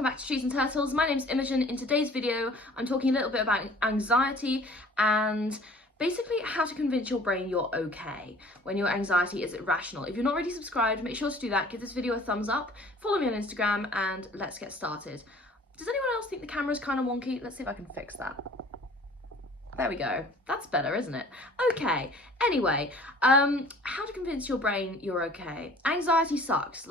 welcome back to Trees and Turtles. My name's Imogen. In today's video, I'm talking a little bit about anxiety and basically how to convince your brain you're okay when your anxiety is irrational. If you're not already subscribed, make sure to do that. Give this video a thumbs up, follow me on Instagram, and let's get started. Does anyone else think the camera's kind of wonky? Let's see if I can fix that. There we go. That's better, isn't it? Okay. Anyway, how to convince your brain you're okay. Anxiety sucks.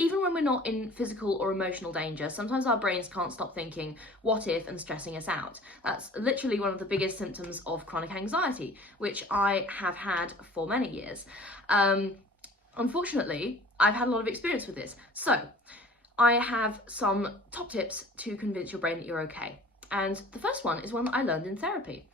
Even when we're not in physical or emotional danger, sometimes our brains can't stop thinking, what if, and stressing us out. That's literally one of the biggest symptoms of chronic anxiety, which I have had for many years. Unfortunately, I've had a lot of experience with this. So, I have some top tips to convince your brain that you're okay. And the first one is one that I learned in therapy.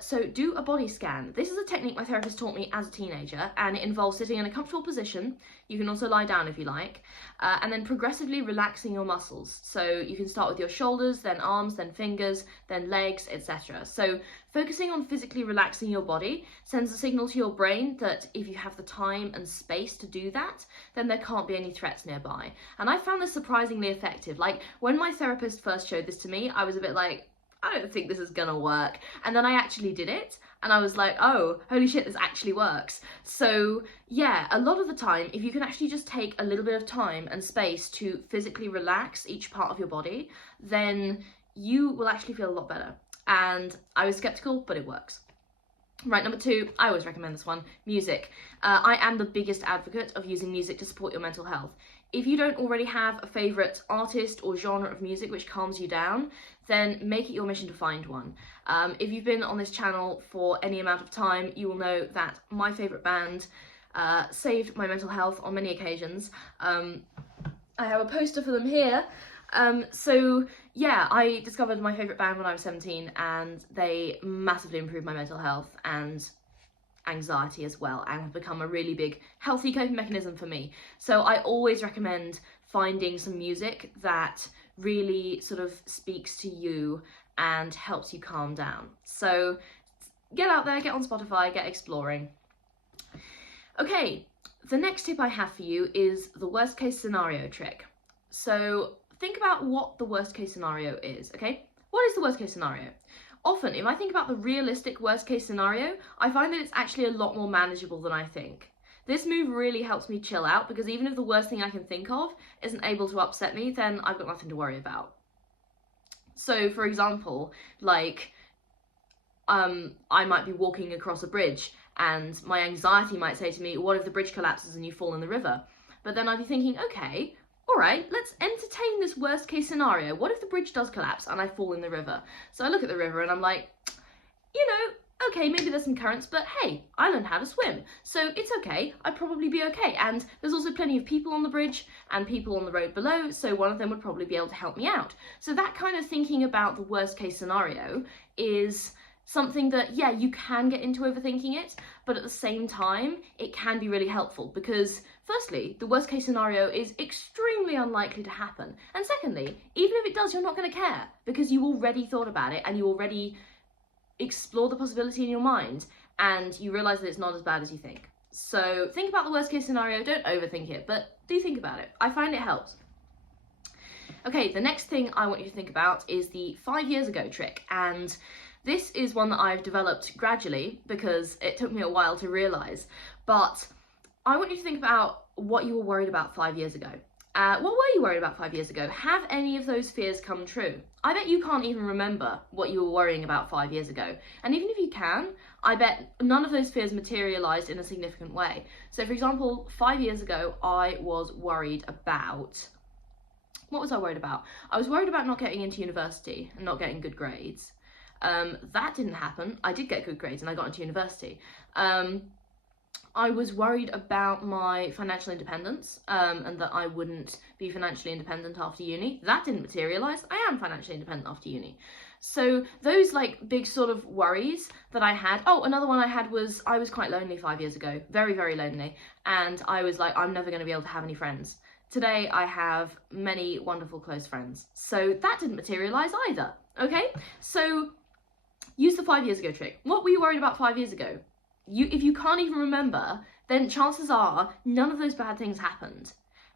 So do a body scan. This is a technique my therapist taught me as a teenager, and it involves sitting in a comfortable position. You can also lie down if you like, and then progressively relaxing your muscles. So you can start with your shoulders, then arms, then fingers, then legs, etc. So focusing on physically relaxing your body sends a signal to your brain that if you have the time and space to do that, then there can't be any threats nearby. And I found this surprisingly effective. Like, when my therapist first showed this to me, I was a bit like, I don't think this is gonna work. And then I actually did it, and I was like, oh, holy shit, this actually works. So yeah, a lot of the time, if you can actually just take a little bit of time and space to physically relax each part of your body, then you will actually feel a lot better. And I was skeptical, but it works. Right, number two, I always recommend this one, music. I am the biggest advocate of using music to support your mental health. If you don't already have a favourite artist or genre of music which calms you down, then make it your mission to find one. If you've been on this channel for any amount of time, you will know that my favourite band saved my mental health on many occasions. I have a poster for them here. So yeah, I discovered my favourite band when I was 17, and they massively improved my mental health and anxiety as well, and have become a really big healthy coping mechanism for me. So I always recommend finding some music that really sort of speaks to you and helps you calm down. So get out there, get on Spotify, get exploring. Okay, the next tip I have for you is the worst case scenario trick. So think about what the worst case scenario is, okay? What is the worst case scenario? Often, if I think about the realistic worst case scenario, I find that it's actually a lot more manageable than I think. This move really helps me chill out, because even if the worst thing I can think of isn't able to upset me, then I've got nothing to worry about. So, for example, I might be walking across a bridge, and my anxiety might say to me, what if the bridge collapses and you fall in the river? But then I'd be thinking, okay, all right, let's entertain this worst case scenario. What if the bridge does collapse and I fall in the river? So I look at the river and I'm like, you know, okay, maybe there's some currents, but hey, I learned how to swim, so it's okay, I'd probably be okay. And there's also plenty of people on the bridge and people on the road below, so one of them would probably be able to help me out. So that kind of thinking about the worst case scenario is something that, yeah, you can get into overthinking it, but at the same time, it can be really helpful, because firstly, the worst case scenario is extremely unlikely to happen. And secondly, even if it does, you're not going to care, because you already thought about it and you already explored the possibility in your mind, and you realise that it's not as bad as you think. So think about the worst case scenario, don't overthink it, but do think about it. I find it helps. Okay, the next thing I want you to think about is the 5 years ago trick, and this is one that I've developed gradually because it took me a while to realise, but I want you to think about what you were worried about 5 years ago. What were you worried about 5 years ago? Have any of those fears come true? I bet you can't even remember what you were worrying about 5 years ago. And even if you can, I bet none of those fears materialised in a significant way. So for example, 5 years ago, I was worried about... What was I worried about? I was worried about not getting into university and not getting good grades. That didn't happen. I did get good grades and I got into university. I was worried about my financial independence, and that I wouldn't be financially independent after uni. That didn't materialise. I am financially independent after uni. So those big sort of worries that I had. Oh, another one I had was I was quite lonely 5 years ago. Very, very lonely. And I was like, I'm never going to be able to have any friends. Today I have many wonderful close friends. So that didn't materialise either. Okay? So use the 5 years ago trick. What were you worried about 5 years ago? If you can't even remember, then chances are none of those bad things happened.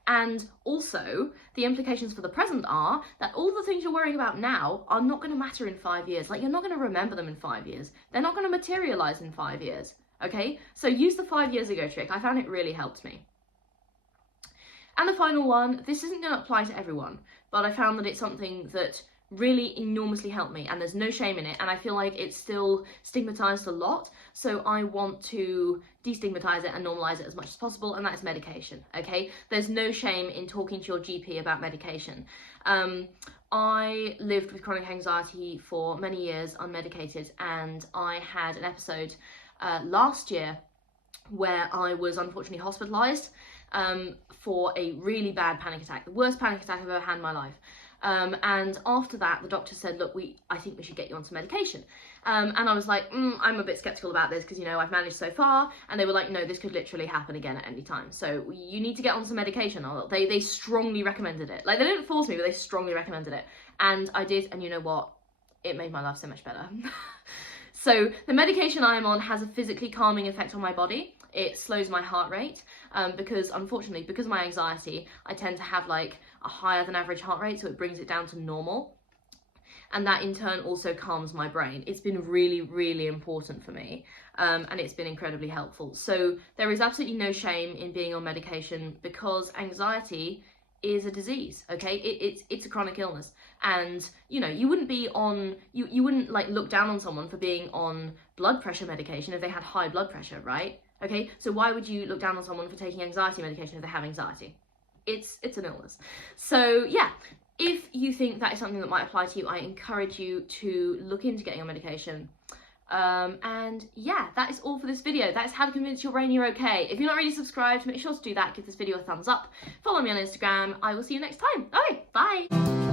And also, the implications for the present are that all the things you're worrying about now are not going to matter in 5 years. Like, you're not going to remember them in 5 years. They're not going to materialize in 5 years, okay? So use the 5 years ago trick. I found it really helped me. And the final one, this isn't going to apply to everyone, but I found that it's something that really enormously helped me, and there's no shame in it, and I feel like it's still stigmatized a lot, so I want to destigmatize it and normalize it as much as possible, and that is medication, okay? There's no shame in talking to your GP about medication. I lived with chronic anxiety for many years unmedicated, and I had an episode last year where I was unfortunately hospitalized for a really bad panic attack, the worst panic attack I've ever had in my life. And after that, the doctor said, look, I think we should get you on some medication. And I was like, I'm a bit skeptical about this because, you know, I've managed so far. And they were like, no, this could literally happen again at any time. So you need to get on some medication. They strongly recommended it. Like, they didn't force me, but they strongly recommended it. And I did, and you know what? It made my life so much better. So the medication I'm on has a physically calming effect on my body. It slows my heart rate because, unfortunately, because of my anxiety, I tend to have like a higher than average heart rate, so it brings it down to normal. And that in turn also calms my brain. It's been really, really important for me, and it's been incredibly helpful. So there is absolutely no shame in being on medication because anxiety is a disease, okay? It's a chronic illness, and you know, you wouldn't be on, you wouldn't like look down on someone for being on blood pressure medication if they had high blood pressure, right? Okay, so why would you look down on someone for taking anxiety medication if they have anxiety? It's an illness. So yeah, if you think that is something that might apply to you, I encourage you to look into getting on medication. And yeah, that is all for this video. That is how to convince your brain you're okay. If you're not already subscribed, make sure to do that. Give this video a thumbs up. Follow me on Instagram. I will see you next time. Okay, bye.